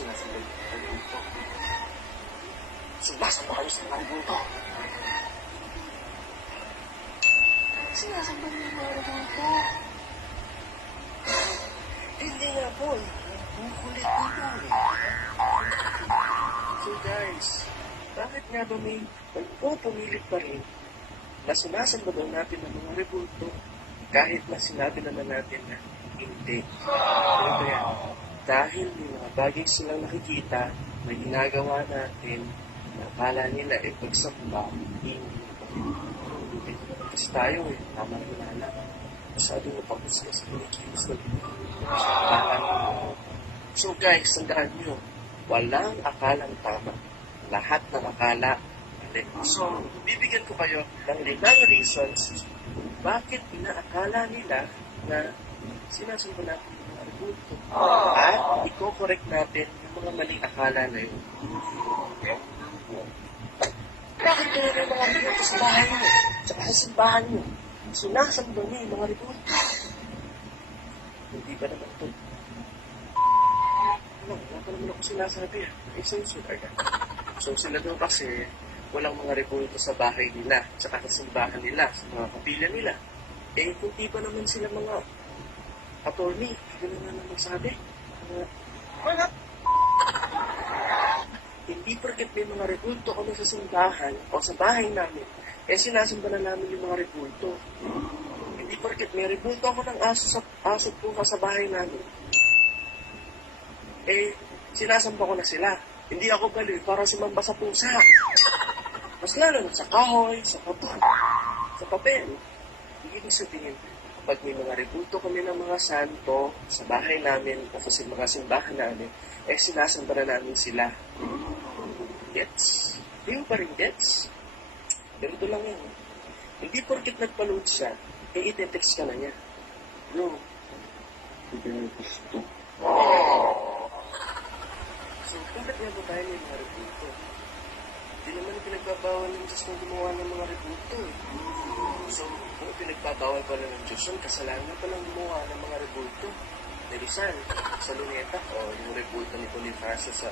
sinasamba yung mga rebulto. Sinasamba kayo sa mga rebulto. Sinasamba niyo yung mga rebulto. Hindi nga po. Ang kulit dito eh. So guys, bakit nga ba may pagpupumilit pa rin na sinasamba daw natin ang mga rebulto kahit na sinabi naman natin na hindi. Ito yan. Dahil may mga bagay silang nakikita na ginagawa natin na akala nila pagsamba, hindi. Kasi tayo tama nila. Masyado na pagkaskas sa pinikilos na So guys, tandaan nyo, walang akalang tama. Lahat ng akala, mali. So, bibigyan ko kayo ng 5 reasons bakit inaakala nila na sinasamba natin yung mga rebulto. At i-correct natin yung mga maling akala na yun. Bakit kaya may mga rebulto sa bahay nyo? Sa simbahan nyo? Sinasamba nyo yung mga rebulto. Hindi ba naman ito? Wala pa naman ako sinasabi. Censored agad. So sila daw kasi walang mga rebulto sa bahay nila, sa simbahan nila, sa mga kapilya nila. Kung di ba naman sila mga attorney, gano'n nga naman sabi. Hindi porket may mga rebulto kami sa simbahan o sa bahay namin, sinasamba na namin yung mga rebulto. Hindi porket may rebulto ako ng aso puka sa bahay namin, sinasamba ko na sila. Hindi ako baliw para sumamba sa pusa. Mas lalo na sa kahoy, sa katon, sa papel. Ibig sabihin, kapag may mga rebulto kami ng mga santo sa bahay namin o sa mga simbahan namin, sinasamba na namin sila. Gets? Hindi mo pa rin gets? Ganito lang yan. Hindi porkit nagpa-load siya, ite-text ka na niya. No. Hindi na gusto. So, bakit nga ba tayo may mga rebulto? Hindi naman pinagbabawal ng Diyos na gumawa ng mga rebulto eh. So, kung pinagbabawal pala ng Diyos yun, kasalanan pa lang gumawa ng mga rebulto. Ni Rizal, sa Luneta, o yung rebulto ni Bonifacio sa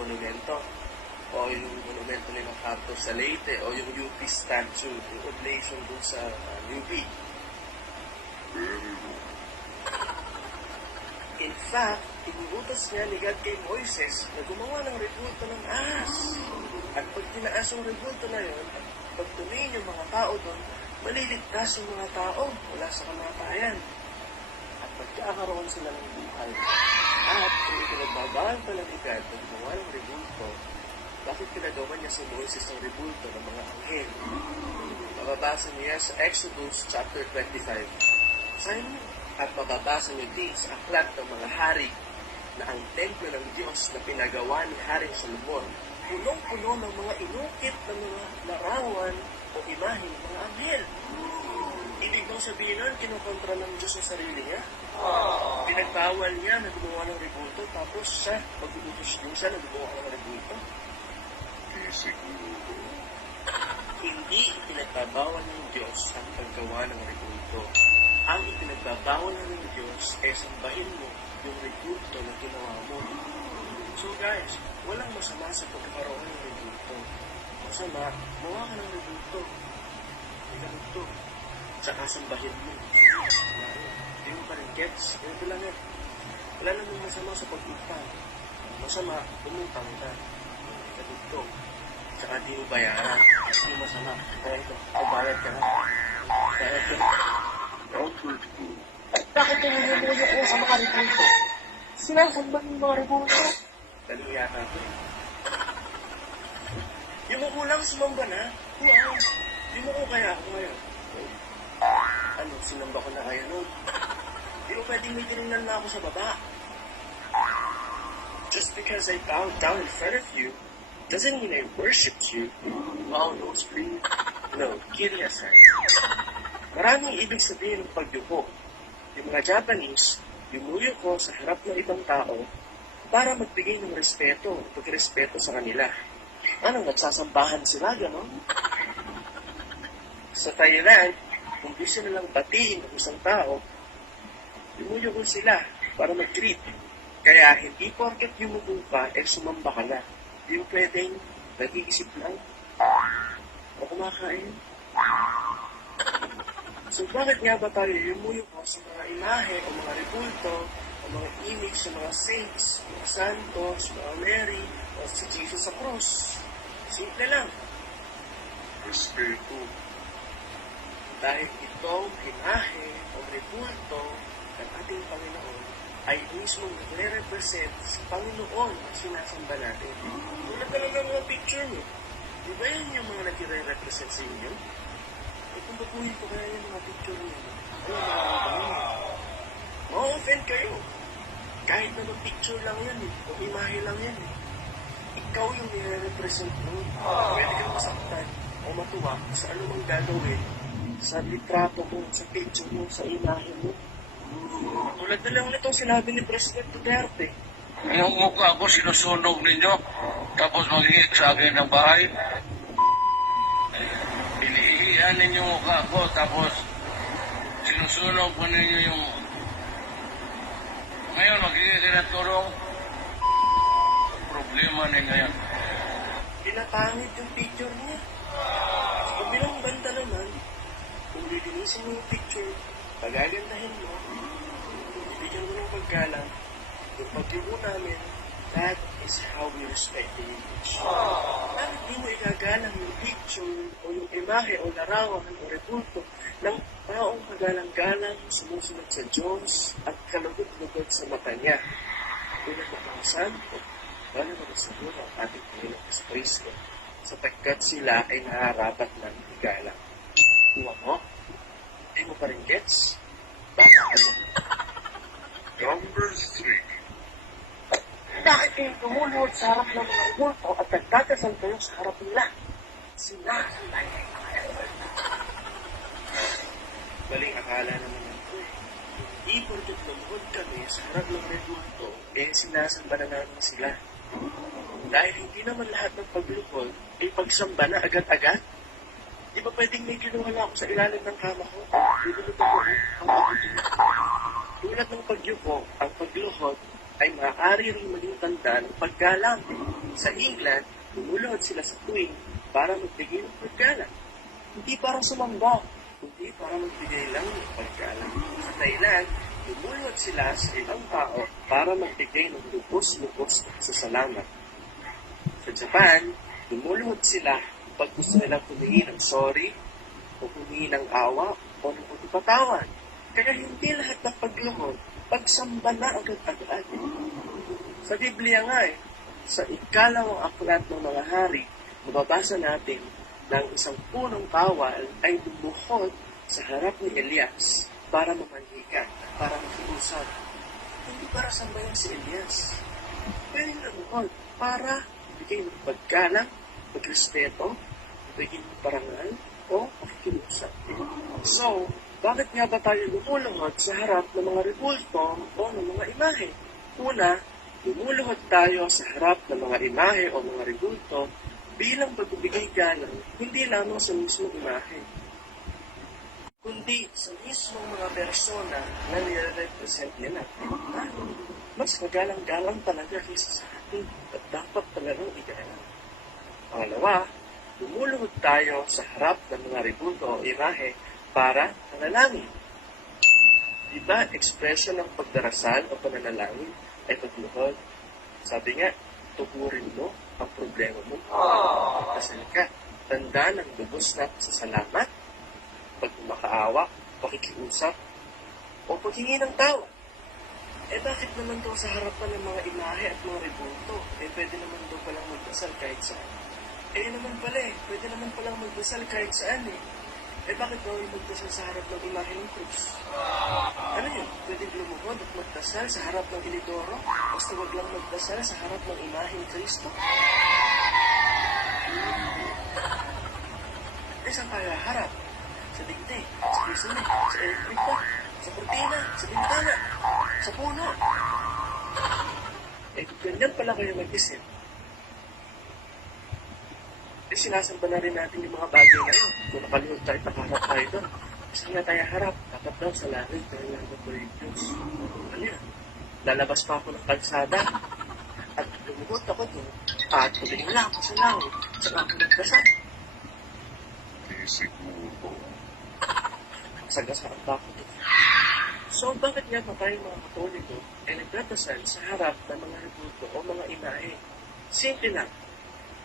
monumento, o yung monumento ni Macato sa Leyte, o yung UP statue, yung oblation dun sa UP. In fact, inuutos niya ni God kay Moises na gumawa ng rebulto ng ahas. At pag tinaas yung rebulto na yun, pag tumingin yung mga tao doon, maliligtas yung mga tao mula sa kamatayan. At pagkakaroon sila ng buhay. At kung ipinagbabawal pala ni God na gumawa ng rebulto, bakit pinagawa niya si Moises ng rebulto ng mga anghel? Mababasa niya sa Exodus chapter 25. Sabi niya, at mababasa niyo din sa aklat ng mga hari na ang templo ng Diyos na pinagawa ni Haring Solomon, punong-puno ng mga inukit ng mga larawan o imahe ng mga anghel. Ibig bang sabihin nun, kinukontra ng Diyos ang sarili niya? Pinagbawal niya na gumawa ng rebulto, tapos siya, pag-uutos din siya na gumawa ng rebulto? Siguro. Hindi pinagbabawal ng Diyos ang paggawa ng rebulto. Ang ipinagbabawal ng Diyos sambahin mo yung rebulto na ginawa mo. So guys, walang masama sa pagkakaroon ng rebulto. Masama, gawa ka ng rebulto. Rebulto. Tsaka sambahin mo. Hindi mo pa rin gets. Ganito lang yan. Wala namang masama sa pag-utang. Masama, umutang ka. Rebulto. Tsaka di mo bayaran. Hindi masama. Kaya ito, ubayad ka na. Kaya ito, bakit pinulunok ko sa mga rebulto? Sinasamba ng mga rebulto? Dalo yata ito. Yung magulang sumamba na? Wow! Di mo ko kaya ako ngayon. Ano, sinamba ko na kaya nun? Di mo pwedeng may tinignan na ako sa baba. Just because I bowed down in front of you doesn't mean I worshipped you. Wow, nose breathe. No, kidding aside. Maraming ibig sabihin ng pagyuko. Yung mga Japanese, yumuyo ko sa harap ng ibang tao para magbigay ng respeto, pagrespeto sa kanila. Ano, nagsasambahan sila, gano'n? Sa Thailand, kung gusto nilang batiin ng isang tao, yumuyo ko sila para mag-greet. Kaya hindi porket yumuko ka, sumamba ka na. Hindi mo pwedeng nag-iisip lang o kumakain. So bakit nga ba tayo yumuyuko sa mga imahe o mga rebulto o mga image sa mga saints, mga santos, mga Mary, o si Jesus sa cross? Simple lang. Respeto. Dahil itong imahe o rebulto ng ating Panginoon ay mismo nagre-represent sa Panginoon ang sinasamba natin. Tulad na lang ng mga picture mo. Di ba yan yung mga nagre-represent sa inyo? E kung baguhin ko kaya yung mga picture niya, ano makakabangin? Ma-offend kayo. Kahit na picture lang yan o imahe lang yan Ikaw yung nire-represent mo. Pwede kang masaktan o matuwa sa anumang gagawin sa litrato mo, sa picture mo, sa imahe mo. Tulad na lang nitong sinabi ni President Duterte. Yung mukha ko sinusunog ninyo, tapos magiging sa akin ng bahay. Inihihiyan ninyo mukha ko, tapos sinusunog ko ninyo yung... Ngayon, magiging sinatulong. Problema na ngayon. Pinapangit yung picture niya. Sa kabilang banda naman, kung lilinisin mo yung picture, pagagandahin mo, bigyan mo ng paggalang, yung pag-iwo namin, that is how we respect the image. Bakit di mo igagalang yung picture o yung imahe o larawan o rebulto ng taong kagalang-galang sumusunod sa Diyos at kalugod-lugod sa mata niya? Tulad ng mga santo, wala naman sa buhay ang ating Panginoon sa Kristo sapagkat sila ay nararapat ng igalang. Kuha mo? Hindi mo pa rin gets? Baka ano? Number 3. Bakit kayo tumulod sa harap ng mga bulto at nagdadasal kayo sa harap nila? Sinasambay kayo mga Baling akala naman ito Hindi porket lumuhod kami sa harap ng rebulto, sinasamba na namin sila. Dahil hindi naman lahat ng paglukod ay pagsamba na agad-agad. Di ba pwedeng may kinuhala ako sa ilalim ng kama ko? Lulunod ako ang pagluhod. Tulad ng pagyuko, ang pagluhod ay maaari rin maging tanda ng paggalang. Sa England, lumuluhod sila sa tuwing para magbigay ng paggalang. Hindi para sumamba, kundi para magbigay lang ng paggalang. Sa Thailand, lumuluhod sila sa ibang tao para magbigay ng lubos-lubos sa salamat. Sa Japan, lumuluhod sila pag gusto nilang humingi ng sorry, o humingi ng awa, o ng pagpapatawan. Kaya hindi lahat ng pagluhod, pagsamba na agad-agad. Sa Biblia nga sa ikalawang aklat ng mga hari, mababasa natin na ang isang punong kawal ay lumuhod sa harap ni Elias para mamanhikan, para makiusap. Hindi para sambayan si Elias. Pwede lumuhod para bigay ng paggalang, pagrespeto, bigay ng parangal, o pakikiusap. So, bakit nga ba tayo lumuluhod sa harap ng mga rebulto o ng mga imahe? Una, lumuluhod tayo sa harap ng mga imahe o mga rebulto bilang pagbibigay galang hindi lamang sa mismong imahe, kundi sa mismong mga persona na nire-represent nila. Mas magalang-galang talaga kaysa sa atin at dapat talagang igalang. Pangalawa, lumuluhod tayo sa harap ng mga rebulto o imahe para panalangin. Diba, ekspresyon ng pagdarasal o pananalangin ay pagluhod? Sabi nga, tukurin mo ang problema mo. Pagdasal ka, tanda ng lubos na pasasalamat, pagmakaawa, pakikiusap, o paghingi ng tawa. Bakit naman daw sa harapan ng mga imahe at mga rebulto? Pwede naman daw palang magdasal kahit saan. Naman pala pwede naman palang magdasal kahit saan bakit daw yung magdasal sa harap ng imahe ng krus? Ano yun? Pwede lumuhod at magdasal sa harap ng Ilidoro? Basta wag lang magdasal sa harap ng imahe ng Kristo? Saan tayo harap? Sa digdi, sa kusina, sa elektrika, sa kurtina, sa bintana, sa puno. Ganyan pala kayo mag-isip. Sinasamba na rin natin yung mga bagay na yun. Kung nakaluhod tayo, nakaharap tayo doon. Saan nga tayo harap? Dapat daw sa langit, dahil lang na po yung Diyos. Ano yan? lalabas pa ako ng kalsada. At lumuhod ako doon, at tumingala ako sa langit, saka ako nagdasal. Di siguro. Sagasaan pa ako doon. So, bakit nga ba tayong mga Katoliko ay nagdadasal sa harap ng mga rebulto o mga imahe? Simple lang.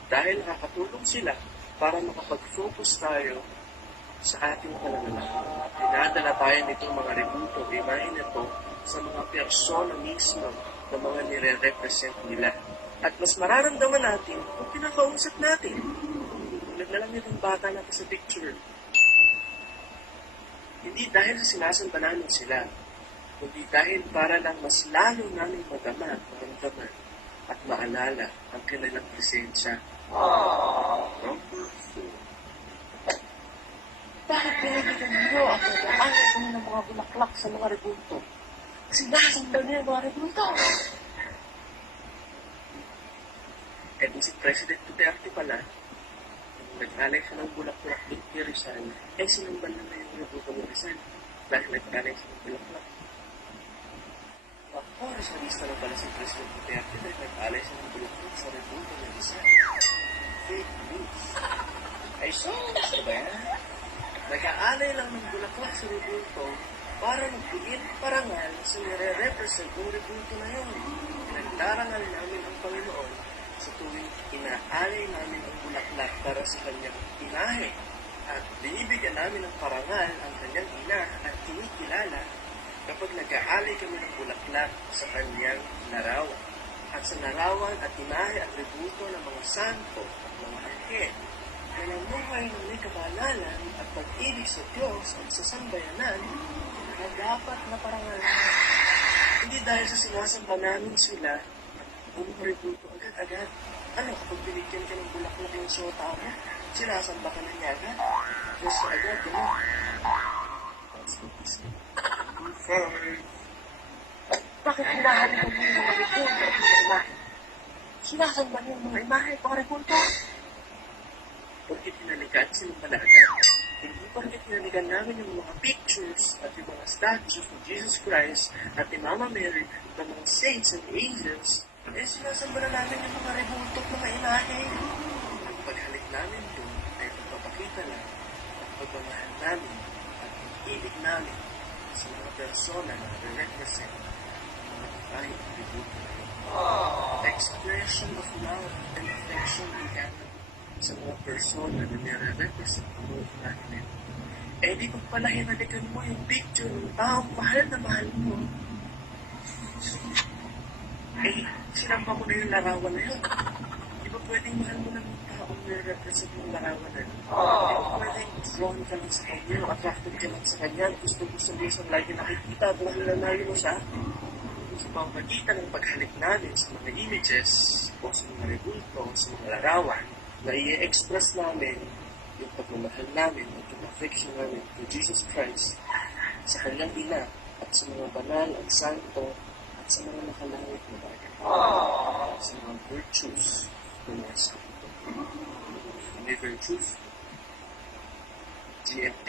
Dahil nakakatulong sila para makapag-focus tayo sa ating pananalaman. Dinadala tayo nitong mga rebulto o imahe nito sa mga persona mismo na mga nire-represent nila. At mas mararamdaman natin kung pinakausap natin. Tulad na lang itong bata natin sa picture. Hindi dahil sa sinasamba namin sila, kundi dahil para lang mas lalo namin madama, maramdaman, at maalala ang kanilang presensya. Number 4. Bakit pinibigyan niyo ang pag-aaral ko ng mga bulaklak sa mga rebulto? Sinasamba niyo ang mga rebulto. At si President Duterte pala, nag-alay siya ng bulaklak din kay Rizal, ay sinamban na yung rebulto ng Rizal dahil nag-alay siya ng bulaklak. Ako, Rizalista na pala si President Duterte dahil nag-alay siya ng bulaklak sa rebulto ng Rizal. Fake news. Ay, so, gusto ba yan? Nag-aalay lang ng bulaklak sa rebulto para magbigay parangal sa nire-represent ng rebulto na yun. Nagdarangal namin ang Panginoon sa tuwing inaalay namin ang bulaklak para sa kanyang inahe at binibigyan namin ng parangal ang kanyang ina at kinikilala kapag nag-aalay kami ng bulaklak sa kanyang larawan. At sa larawan at inahe at tributo ng mga santo at mga anghel na namuhay ng may kabanalan at pag-ibig sa Diyos at sa sambayanan na dapat na parangal. Hindi dahil sa sinasamba namin sila ang tributo agad-agad. Ano, kapag binigyan ka ng bulaklak yung sota mo, sinasamba ka na niya agad. Just agad, gano'n. That's what we say. Bakit hinahalikan mo yung mga rebulto at mga imahe? Sinasamba niyo yung mga imahe at mga rebulto? Porkit hinalikan, sinumba na agad. Hindi porkit hinalikan namin yung mga pictures at yung mga statues of Jesus Christ at ni Mama Mary at mga saints and angels, eh sinasamba na namin yung mga rebulto at mga imahe. Ang paghalik namin doon ay pagpapakita lang ang pagmamahal namin at pag-ibig namin sa mga persona na represent mga imahe at rebulto na yun. Expression of love and affection began sa mga persona na nire-represent ang mga imahe na yun. Eh di pag pala hinalikan mo yung picture ng taong mahal na mahal mo, eh, sinamba mo na yung larawan na yun. Di ba pwedeng mahal mo na yung taong nire-represent yung larawan na yun? Di ba pwedeng drawn ka lang sa kanya, attracted ka lang sa kanya, gusto mo siyang lagi nakikita at mahal na mahal mo siya? Sa pamamagitan ng paghalik namin sa mga images o sa mga rebulto o sa mga larawan, na i-express namin yung pagmamahal namin at yung affection namin to Jesus Christ sa kanyang ina at sa mga banal at santo at sa mga nakalangit na bagay. Sa mga virtues ng mga santo. May virtues, GFT.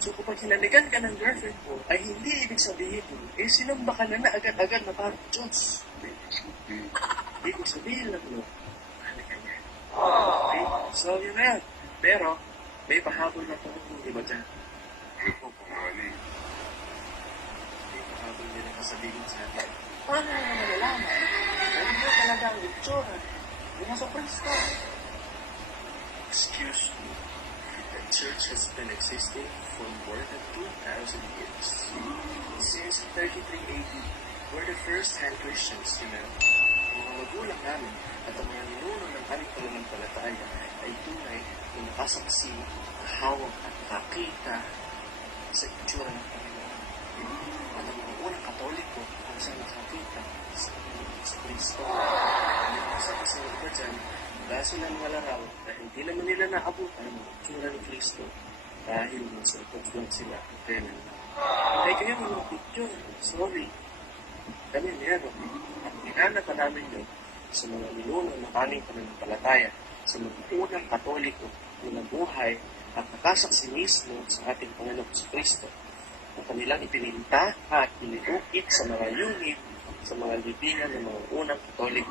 So kapag hinalikan ka ng girlfriend mo, ay hindi ibig sabihin mo, eh sinamba ka na agad-agad na parang Diyos. Ibig sabihin lang mo, halikan niya. Okay? So yun na yan. Pero, may pahabol na kung iba dyan. Ano po pangali? May pahabol nila kasabihin sa atin. Paano na naman nalaman? Ano ba talaga ang itsura? Yung nasa Kristo. Excuse me. The church has been existing for more than 2,000 years. Since 33 AD, we're the first-hand Christians, you know. Ang mga magulang namin at ang mga ninuno ng aming pananampalataya ay tunay na nakasaksi, hawak at nakakita sa itsura ng Panginoon. At ang mga unang Katoliko ang saan nakakita sa Panginoon sa Kristo. Ang kasabi sa iba dyan, wala silang malaraw na hindi naman nila naabutan ang itsura ng Kristo dahil nasa ikot lang sila ang kailan. Ay kaya mga picture, sorry. Kami meron. At inanap namin yun sa mga ninuno ng aming pananampalataya sa mga unang Katoliko na nabuhay at nakasaksi mismo sa ating Panginoon sa Kristo na kanilang ipininta at iniukit sa mga yunit sa mga libingan ng mga unang Katolik